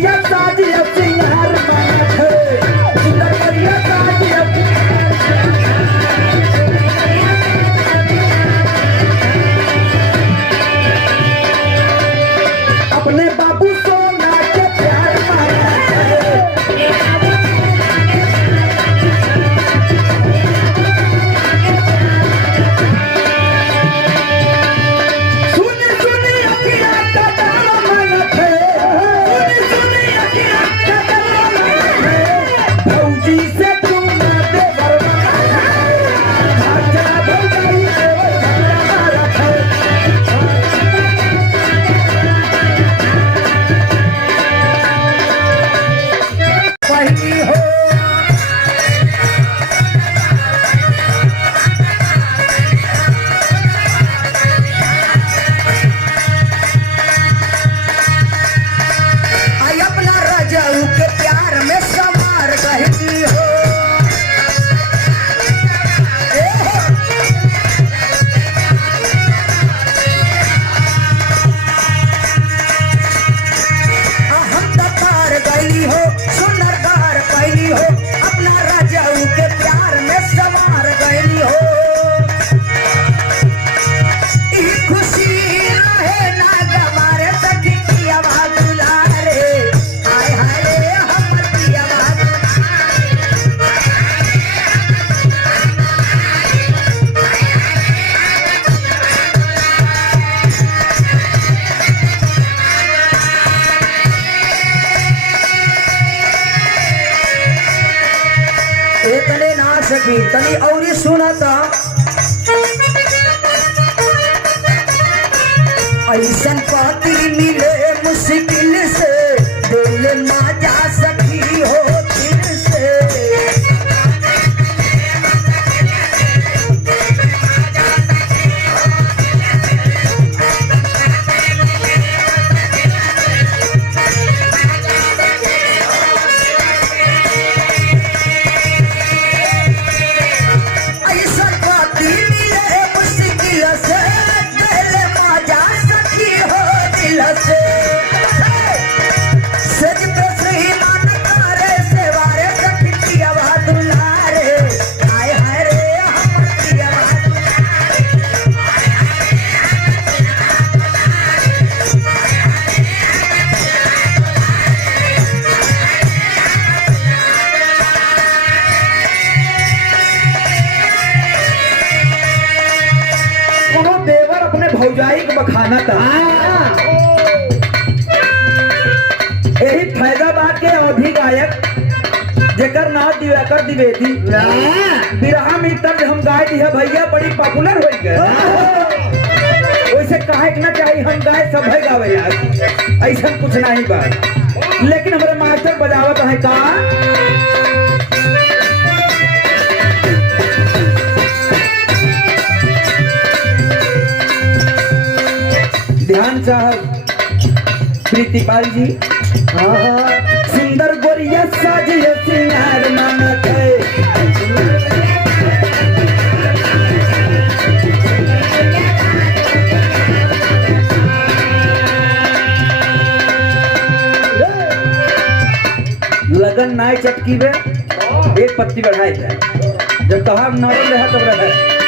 गोरिया साजिया सिंगार मानत है सुंदर गोरिया साजिया अपने बाबू सोना के प्यार मानत है सुनी सुनी अखियां का तारा मानत है सुनी सुनी अखियां का तारा मानत है भौजी से तू ना दे बरवा अच्छा भौजी देवर झगड़ा मारत है पहली हो आई अपना राजाऊ के प्यार में समार गई हो ए हो। हम तो पार गई हो सुंदर गार पैली हो अपना राजाऊ के प्यार में समार गई हो ई खुशी रहे ना गवारे सखी पिया दुलारे हाय हाय रे हमर पिया तने ना सकी तनी और सुनता ऐसन पति मिले मुश्किल से दिल ना जा सकी हो दिल से ऐसन पति मिले मुश्किल से दिल ना जा सकी हो दिल से सज पे सही मन करे सेवारे सखी पिया दुलारे हाय हाय रे हमर पिया कोनो देवर अपने भौजाई के बखाना था यही फैजाबाद के अवधि गायक जेकर नाम दिवाकर द्विवेदी बिरहा मित्र हम गाय दी है भैया बड़ी पॉपुलर हो गए वैसे कहे ना चाहिए हम गाय सब है गावे यार ऐसा कुछ नहीं बात लेकिन हमारे मास्टर बजावत है का ध्यान साहब प्रीतिपाल जी सुंदर गोरिया साजिया सिंगार मानत है लगन नाय चटकी में एक पत्ती बढ़ाई जाए जब तहार नरम रहे तब रहे